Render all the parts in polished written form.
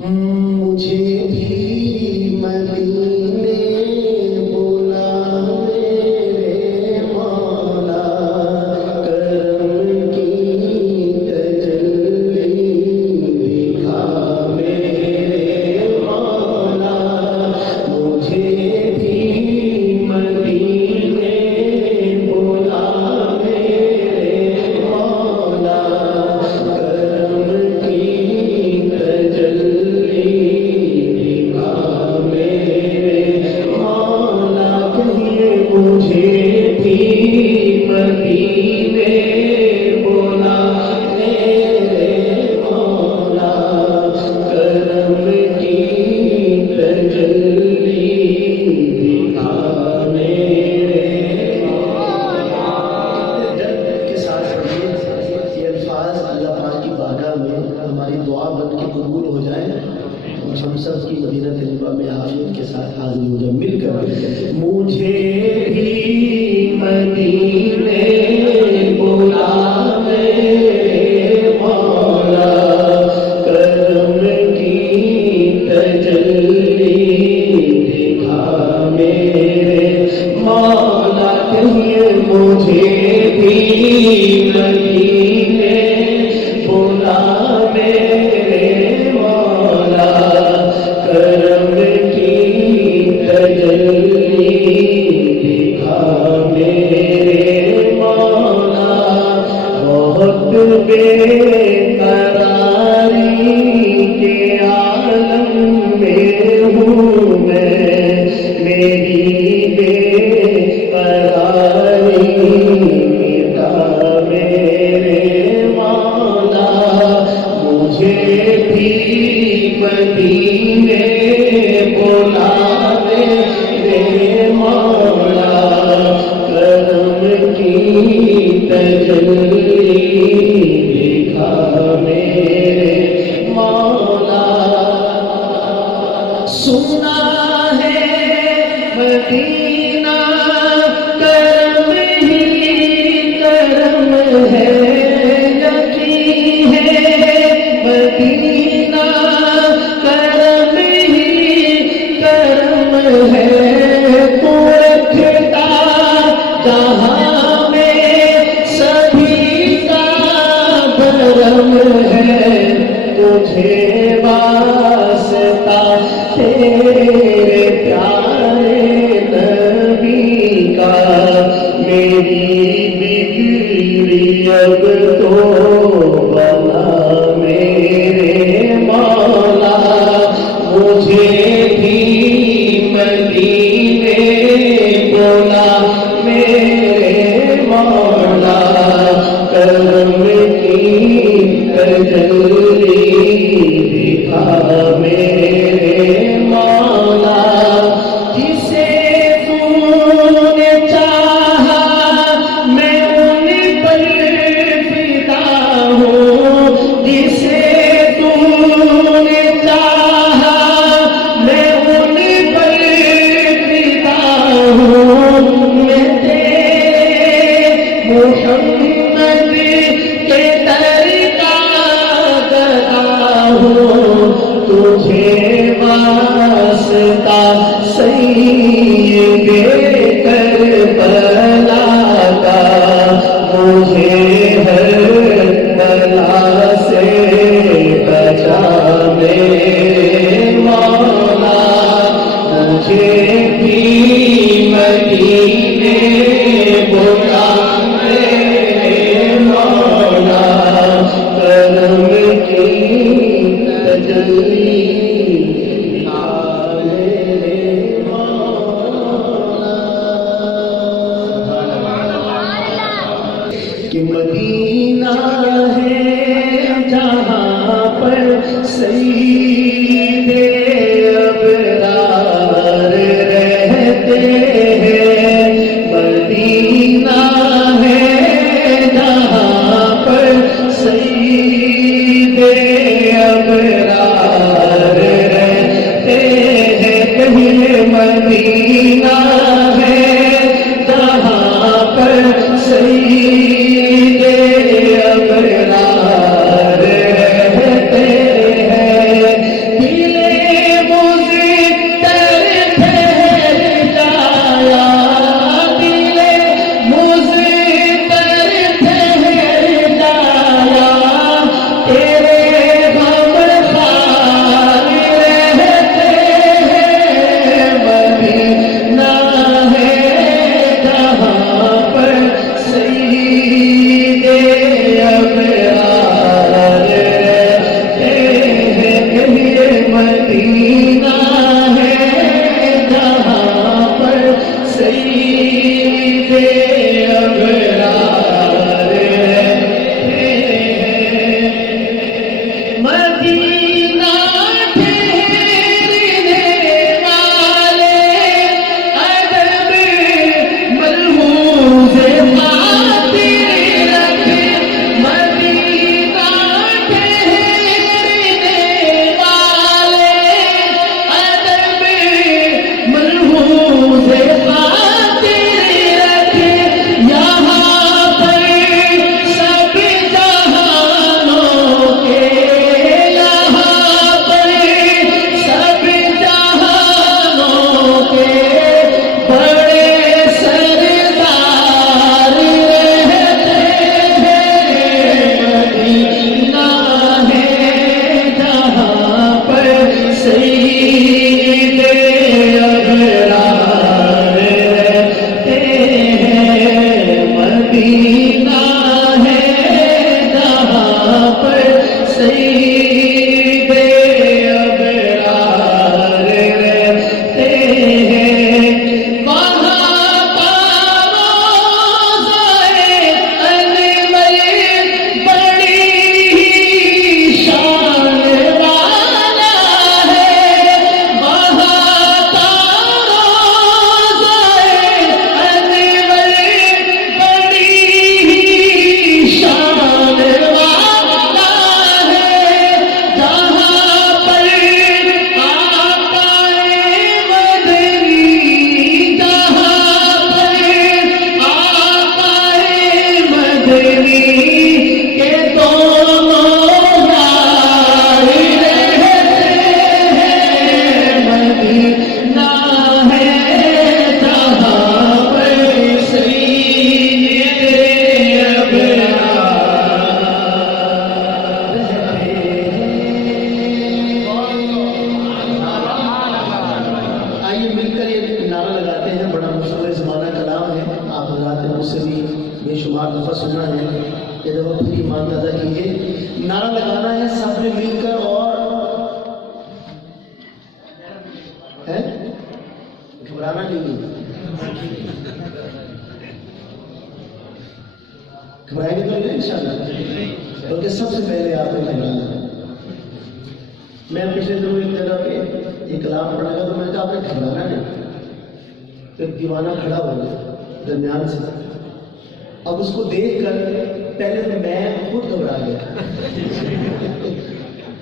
مجھے بھی مدینے بلا میرے مولا، کرم کی تجلی دکھا میرے مولا، مجھے بھی مدینے بلا میرے مولا، کرم کی تجلی دکھا میرے مولا، کہیے مجھے بھی مدینے بلا میرے مولا، کرم کی تجلی دکھا میرے مولا۔ درد کے ساتھ یہ الفاظ اللہ پاک کی بارگاہ میں ہماری دعا بن کے قبول ہو جائے، اور ہم سب کی مدینہ طیبہ میں حاضر کے ساتھ حاضر ہو جائے مل کر۔ مجھے بھی مدینے بلا میرے مولا، کرم کی تجلی دکھا میرے مولا، کہیے مجھے بھی مدینے بلا میرے مولا، کرم کی تجلی دکھا میرے مولا، بہت بے قراری کے عالم میں ہوں میں، میری بے قراری مٹا میرے مولا، مجھے بھی مدینے بلا میرے مولا، کرم کی تجلی دکھا میرے مولا۔ سنا ہے مدینہ کرم ہی کرم ہے، یقین ہے مدینہ کرم ہی کرم ہے، تو رکھتا جہاں میں سبھی کا برم ہے، تجھے واسطہ تیرے پیارے نبی کا، میری بگڑی اب تو بنا میرے مولا، مجھے بھی مدینے بلا میرے مولا، کرم کی تجلی دکھا میرے مولا، جسے تو نے چاہا میں ان پر فدا ہوں، جسے تو نے چاہا میں ان پر فدا ہوں، میں تیرے محمد کے در کا گدا ہوں، تجھے واسطہ سید کربلا کا، مجھے ہر بلا سے بچا میرے مولا، مجھے بھی مدینے بلا میرے مولا، کرم کی تجلی دکھا میرے مولا، کہ مدینہ ہے جہاں پر سید ابرار رہتے ہیں، مدینہ ہے جہاں پر سید ابرار رہتے ہیں، کہیں مدینہ ہے جہاں پر سید ابرار رہتے مدینہ ہے جہاں پر سید ابرار رہتے ہیں مدینہ ٹھہرنے والے ادب ملحوظ خاطر رکھے مدینہ ٹھہرنے والے ادب ملحوظ خاطر رکھے یہاں پر سب جہانوں کے یہاں پر سب جہانوں کے بڑے سردار رہتے ہیں مدینہ ہے جہاں پر سید ابرار رہتے ہیں مدینہ ہے جہاں پر سید ابرار رہتے ہیں وہاں پاروزائے انور بڑی ہی شان والا ہے وہاں پاروزائے انور بڑی ہی شان والا ہے جہاں پر آقا مدنی جہاں پر آقا مدنی کے دونوں یار رہتے ہیں مدینہ ہے جہاں پر سید ابرار آئیے مل کر یہ نعرہ لگاتے ہیں بڑا مشہور زمانہ کلام ہے آپ حضرات نے مجھ سے بھی بے شمار دفعہ سنا ہے یہ دفعہ پھر ایمان تازہ کیجیے نعرہ لگانا ہے سب نے مل کر اور ہے گھبرانا نہیں ہے گھبرائیں گے تو نہیں انشاءاللہ بلکہ سب سے پہلے آپ نے گھبرانا ہے میں پچھلے دنوں ایک جگہ پہ یہ کلام پڑھا گا تو میں نے کہا آپ نے گھبرانا نہیں تو ایک دیوانہ کھڑا ہو گیا درمیان سے اب اس کو دیکھ کر پہلے تو میں خود گھبرا گیا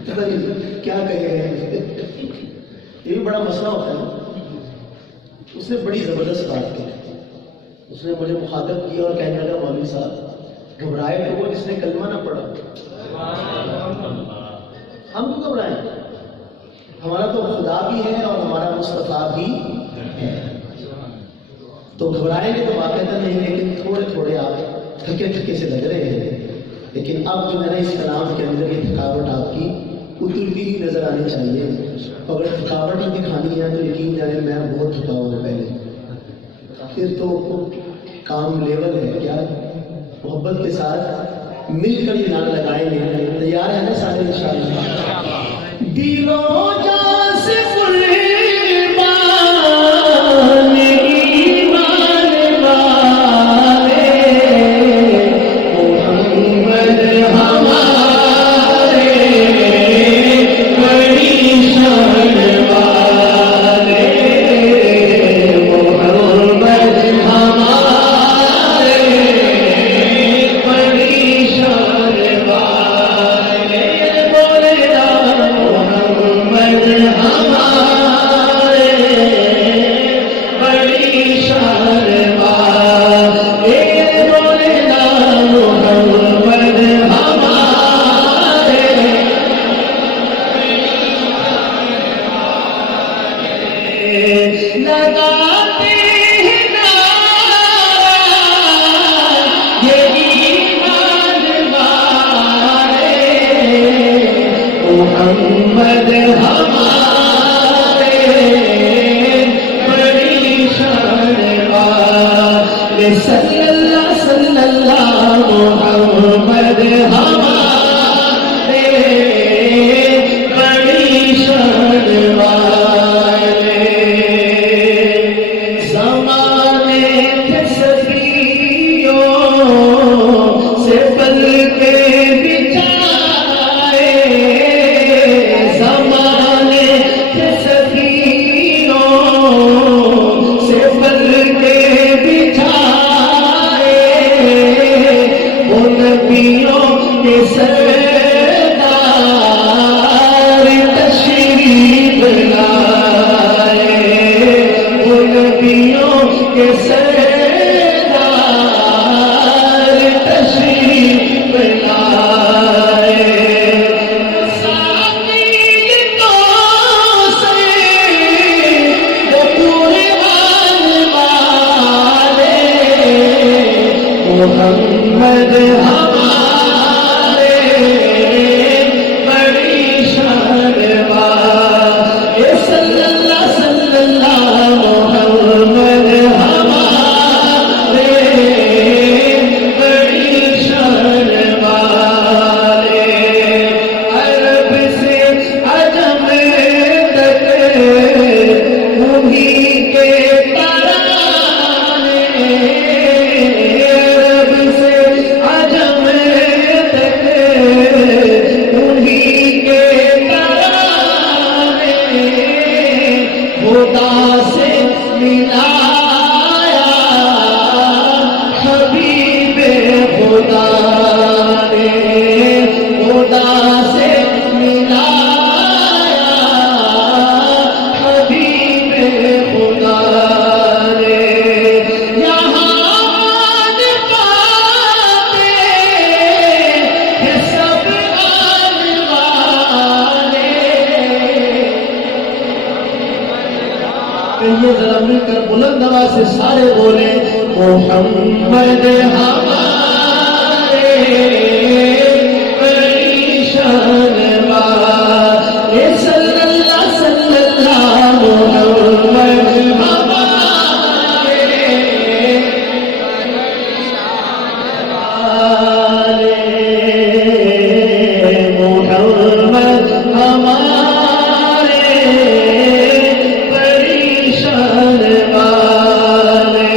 پتہ نہیں کیا کہے گا یہ بھی بڑا مسئلہ ہوتا ہے اس نے بڑی زبردست بات کی اس نے مجھے مخاطب کیا اور کہنے لگا مولوی صاحب گھبرائے تو وہ جس نے کلمہ نہ پڑھا ہم کیوں گھبرائیں ہمارا تو خدا بھی ہے اور ہمارا مصطفیٰ بھی ہے تو گھبرائیں گے تو واقعہ نہیں لیکن تھوڑے تھوڑے آپ تھکے تھکے سے لگ رہے ہیں لیکن اب جو ہے نا اس کلام کے اندر یہ تھکاوٹ آپ کی اترتی ہی نظر آنی چاہیے اگر تھکاوٹ ہی دکھانی ہے تو یقین جانے میں بہت تھکا ہوں پہلے پھر تو کام لیول ہے کیا محبت کے ساتھ مل کر یہ نعرہ لگائیں گے تیار ہے نا سارے انشاءاللہ دلوں جان سے قربان ایمان والے محمد ہمارے بڑی شان والے محمد ہمارے بڑی شان والے بولے محمد ہمارے بڑی شان والے بولے محمد ہمارے لگاتے ہیں نعرہ یہ ایمان والے محمد ہمارے بڑی شان والے صلی اللہ محمد ہمارے بڑی شان آئیے ذرا مل کر بلند آواز سے سارے بولے محمد ہمارے پریشان والے صلی اللہ محمد ہمارے محمد ہمارے پریشان والے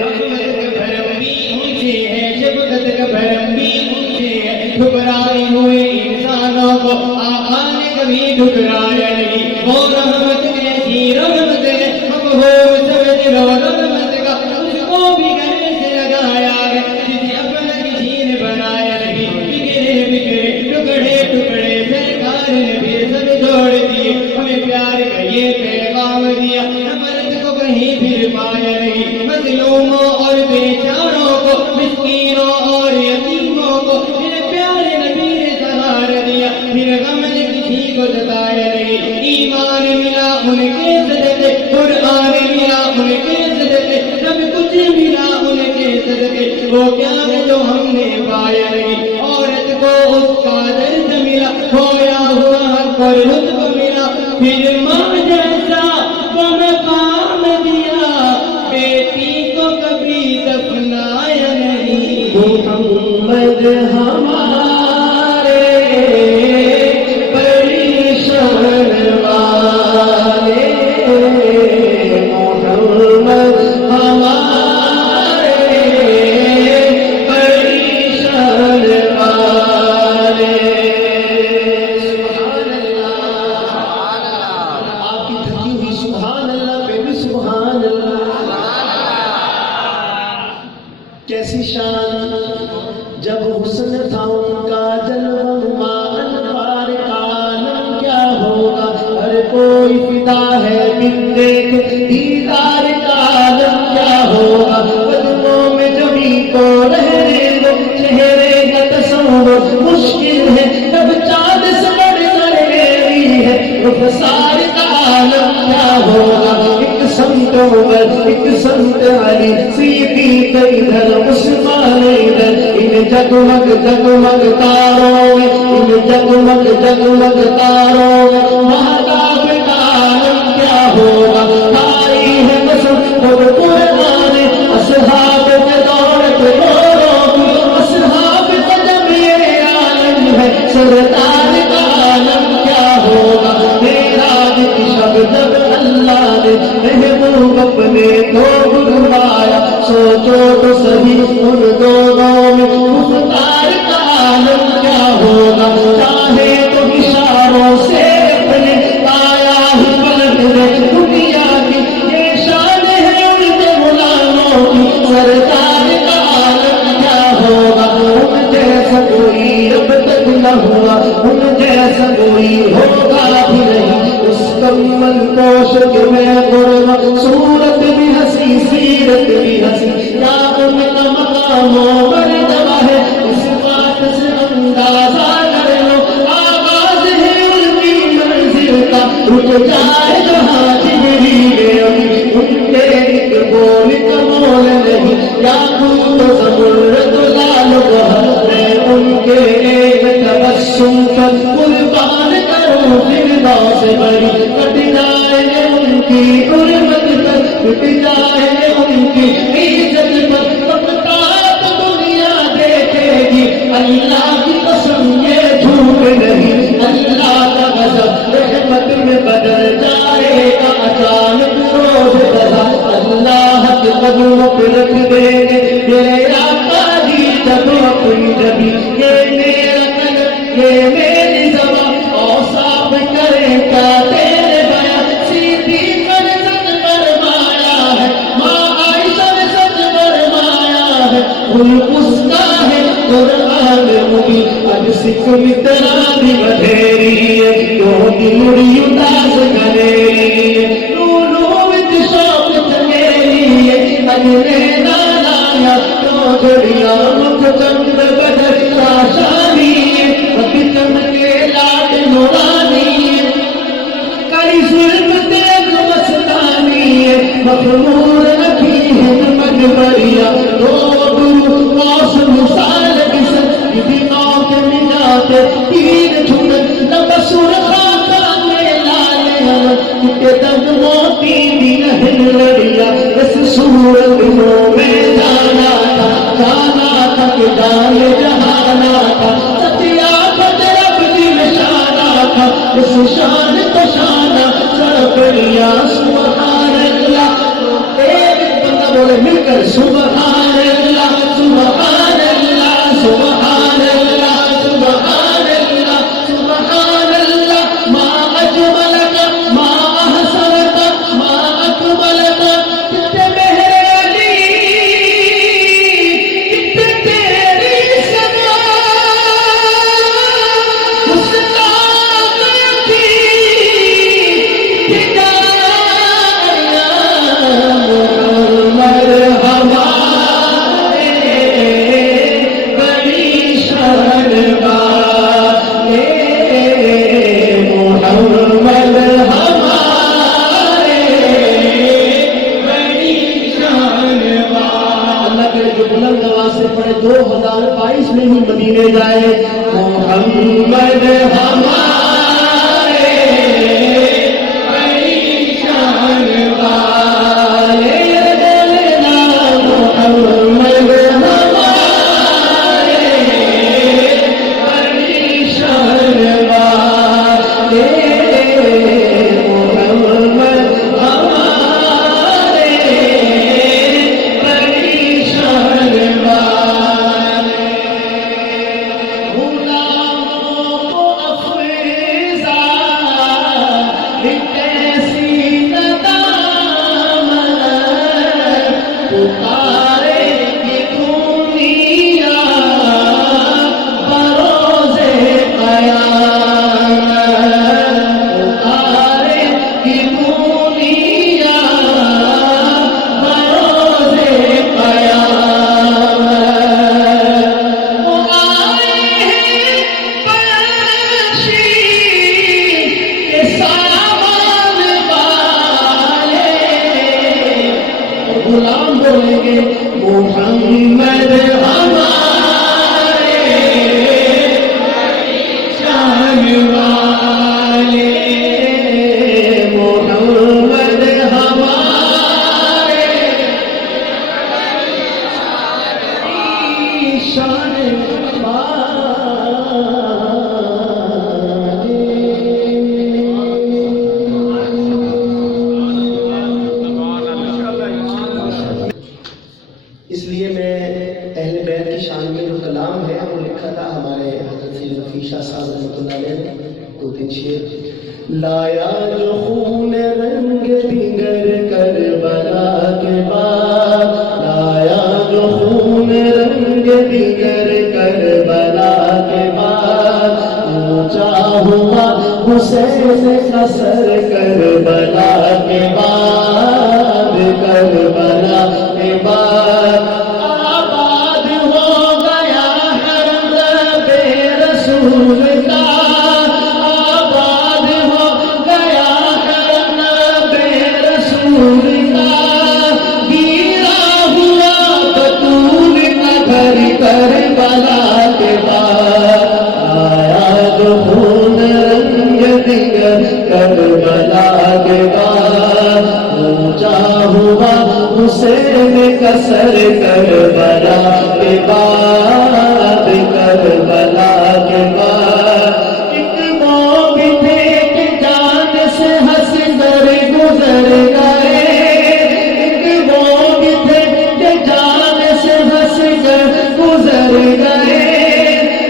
رحمت کا بھرم بھی اونچے ہے، شفقت کا بھرم بھی اونچے ہے، ٹھکرائے ہوئے انسانوں کو آقا نے کبھی ٹھکرایا نہیں۔ وہ رحمت ایسی رحمت ہے، مقبول سمجھ لو رحمت کا، اس کو بھی گلے سے لگایا ہے جسے اپنا کسی نے بنایا نہیں۔ بکھرے بکھرے ٹکڑے ٹکڑے سرکار نے بھی سب جوڑ دیے، ہمیں پیار کا یہ پیغام دیا، نفرت کو کہیں پھر پایا نہیں۔ مظلوموں اور بیچاروں کو، مسکینوں اور یتیموں کو میرے پیارے نبی نے سہارا دیا، پھر غم نے کسی کو ستایا نہیں۔ ایمان ملا ان کے صدقے، قرآن ملا ان کے صدقے، سب کچھ ملا ان کے صدقے، وہ پیار جو ہم نے پایا نہیں۔ عورت کو اس کا درد ملا، کھویا ہوا حق اور لطف ملا، پھر ماں جیسا وہ مقام دیا، بیٹی کو کبھی دفنایا نہیں۔ محمد ہمارے پریشان والے محمد ہمارے پریشان والے سبحان اللہ آپ کی تھکی ہوئی سبحان اللہ پہ بھی سبحان اللہ کیسی شان جب حسن تھا ان کا جلوہ نما انوار کا عالم کیا ہوگا ہر کوئی فدا ہے بن دیکھ دیدار کا عالم کیا ہوگا قدموں میں جبھی کو رہنے دو چہرے کا تصور مشکل ہے جب چاند سے بڑھ کر میری ہے رخسار کا عالم کیا ہوگا ایک سمت عمر ایک سمت علی صدیق ادھر عثمان ادھر ان جگمگ جگمگ تاروں میں ان جگمگ جگمگ تاروں میں مہتاب کا عالم کیا ہوگا آئی ہے قسم خود قرآن اصحاب کے دولت نوروں کی اصحاب قدم یہ عالم ہے سردار کا عالم کیا ہوگا معراج کی شب جب اللہ نے محبوب اپنے کو بلوایا سوچو تو صحیح ان دونوں میں مختار کا عالم کیا ہوگا چاہے تو اشاروں سے اپنے آیا ہی پلٹ دے دنیا کی یہ شان ہے ان کے غلاموں کی سردار کا عالم کیا ہوگا ان جیسا کوئی اب تک نہ ہوا ان جیسا کوئی ہوگا بھی نہیں اس کمل کوش کے میں قربا صورت بھی ہنسی سیرت بھی ہنسی یا ان کا مقام و مرتبہ ہے اس بات سے اندازہ کر لو آواز ہے ان کی منزل کا رک جائے جہاں جبریل امین ان کے ایک بول کا مول نہیں یا خود زمرد لال گہر میں ان کے ایک تبسم پر قربان کروں فردہ سے بڑی کٹ جائے ان کی حرمت پر کٹ جائے ان کی عزت پر فقط دنیا دیکھے گی اللہ کی قسم یہ جھوٹ نہیں اللہ کا غضب رحمت میں بدل جائے گا اچانک روز رضا اللہ کے قدموں پہ رکھ دے گے میرے آقا جی جب اپنی نبی یہ میرا قلب یہ میری زبان اوصاف کرے کیا تیرے بیان سیدھی پر سچ فرمایا ہے ماں عائشہ نے سچ فرمایا ہے خلق اس کا ہے قرآن مبین اب سکھ مترا بھی بدھیری ہے کیوں دلڑی اداس کریری ہے نونو وچ شوق چمیری ہے اجنے نالایا تو جڑیا مکھ چند بدر شاشانی ہے ابھی چمکے لاٹ نورانی ہے کئی ظلم مخمور رکھی ہمت بریا دو گرو واس مثال کس دنوں کے نجات تیر چھٹ نبسور خاکہ میں لالے کہ تک موتی بھی نہیں لڑیا اس صورت میں جانا تھا کہ ڈال جہانا تھا ستیا رب کی نشانہ تھا اس شان تو شانہ سرپریا سبحان اللہ ایک بندہ بولے مل کر سبحان اللہ سبحان اللہ سبحان اللہ سبحان اللہ سبحان اللہ ما اجملک ما احسنک ما اکملک کتنے مہر علی کتنے تیری سنا مستاق کی محمد ہمارے بڑی شان والے محمد ہمارے بڑی شان والے اللہ کے جو بلند آواز سے پڑھے 2022 میں ہی مدینے جائے محمد ہمارے بڑی شان والے بولنا محمد ہمارے بڑی شان والے محمد ہمارے بڑی شان والے غلاموں کو افریزا ایک ایسی ندامت پکارے کہ دنیا بروز قیامت پکارے کہ دنیا بروز قیامت وہ آئے ہیں بخشی کے سامان والے غلام بولیں گے محمد ہمارے شان والے محمد ہمارے شان اس لیے میں اہل بیت کی شان میں جو کلام ہے وہ لکھا تھا ہمارے حضرت سید رفیع شاہ صاحب رحمۃ اللہ علیہ نے 2-3 شعر لایا جو خون رنگ دیگر کربلا کے بعد لایا جو خون رنگ دیگر کربلا کے بعد اونچا ہوا حسین کا سر کربلا کے بعد کربلا کے بعد آباد ہو گیا حرم بے رسول کا آباد ہو گیا حرم بے رسول کا گیرا ہوا بطول کا گھر کربلا کے بعد آیا جو خون رنگ دیگر کربلا کے بعد اونچا ہوا حسین کا سر کربلا کے بعد کربلا کے بعد ایک وہ بھی تھے کہ جان سے ہنس کر گزر گئے ایک وہ بھی تھے کہ جان سے ہنس کر گزر گئے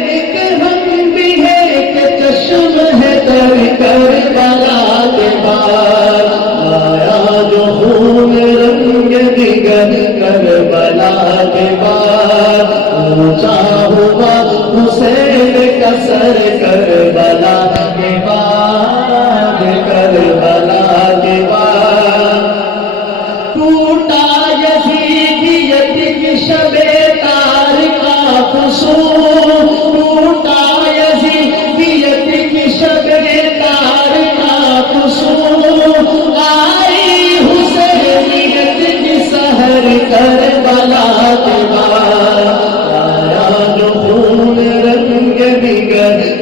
ایک ہم بھی ہے کہ چشم ہے تر کربلا کے بعد آیا جو خون رنگ دیگر کربلا کے بعد اونچا ہوا حسین کا سر کربلا کے بعد کربلا کے بعد ٹوٹا یزیدیت کی شب تار کا قصور ٹوٹا یزیدیت کی شب تار کا قصور آئی حسینیت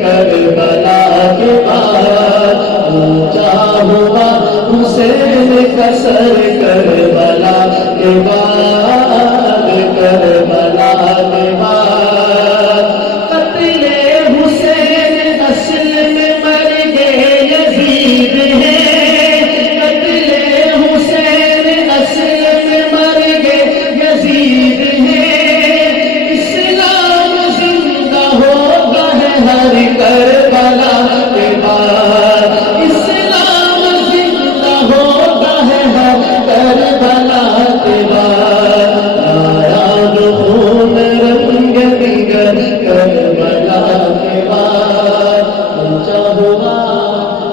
کربلا کے بعد اونچا ہوا حسین کا سر کربلا کے بعد کربلا کے بعد قتل حسین اصل میں مر گئے یزید ہیں قتل حسین اصل میں مر گئے یزید ہیں اسلام زندہ ہوگا ہے ہر کربلا کے بعد اسلام زندہ ہوگا ہے ہر کربلا کے بعد آیا خون رنگ دیگر کربلا کے بعد اونچا ہوا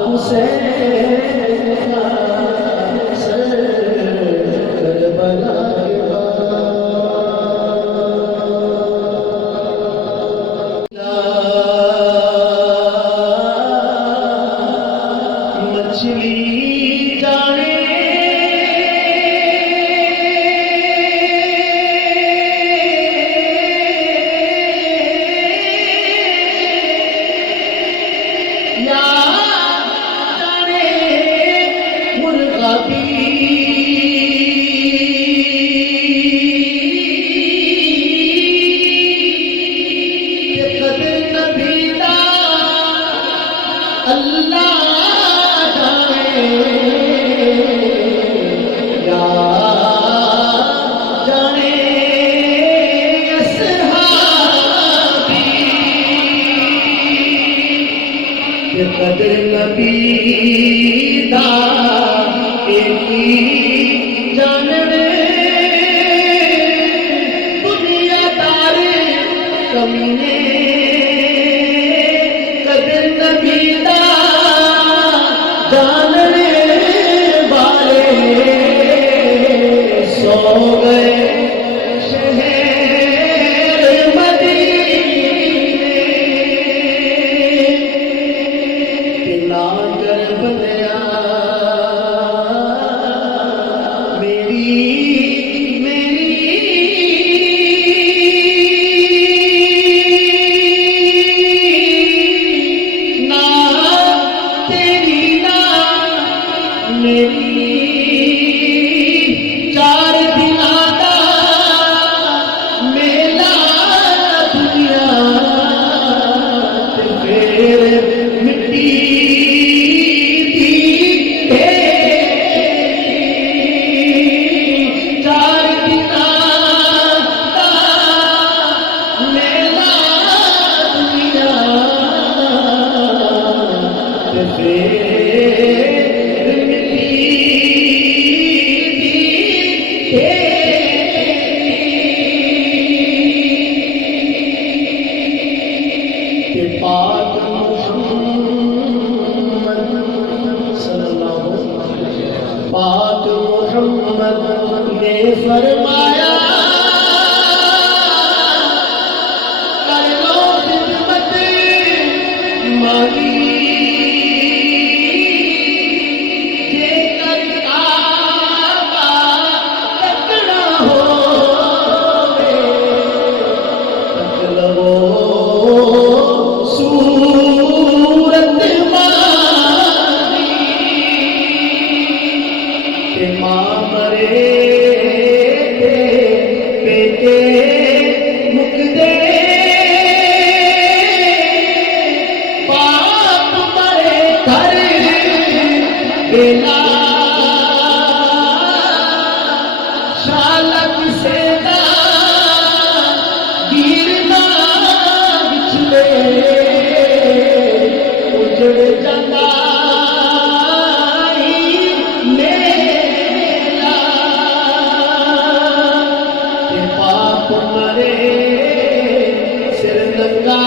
حسین کا سر کربلا کے بعد مچھلی جانے یا جانے مرغا بھی کہ قدر نبی دا اللہ جانے یا جانے اصحابی کہ قدر نبی دا ایک ہی جاننے دنیا دار کمینے قدر نبی دا جاننے والے سو گئے شہر مدینے پلا کر بنیا میری نا تیری نا میری چار دنوں دا میلا دنیا تے پھر مٹی دی چار دنوں دا میلا دنیا تے پھر مٹی دی کہ پاک محمد صلی اللہ پاک محمد نے فرمایا کر لو خدمت مالی جے کر کعبہ تکڑا ہوے تک لو صورت مانی کہ ماں مرے بیٹے مک دے باپ مرے گھر بیلا شالک سے دا گرنا بچھلے اجڑ جاتا میلا کہ باپ مرے سر ننگا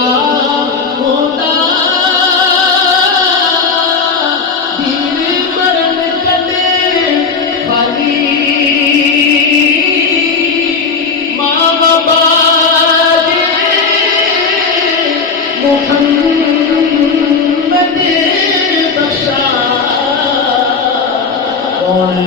ہوتا دیر مرن کدے خالی ماں بابا محمد بخشا کون